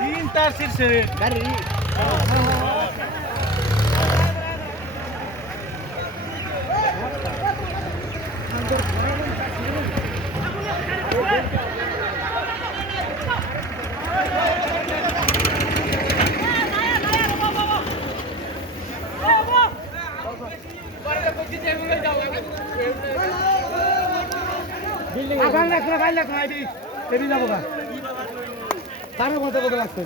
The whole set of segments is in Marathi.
तीन तार शीर्षे गाड़ी माहिती तरी जाऊ का सांगा कोणतं कुठं लागतं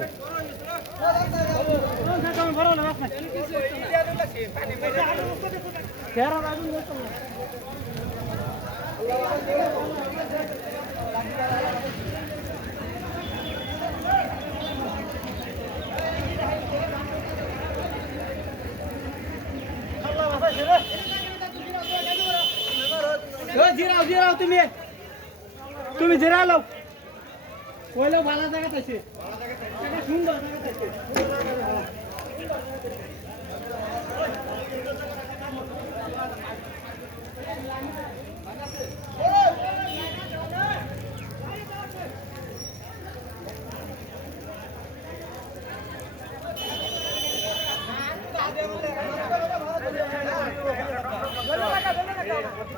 जिराव तुम्ही जिरालो पहिलं मला जागा तसे सुंदर जागा तसे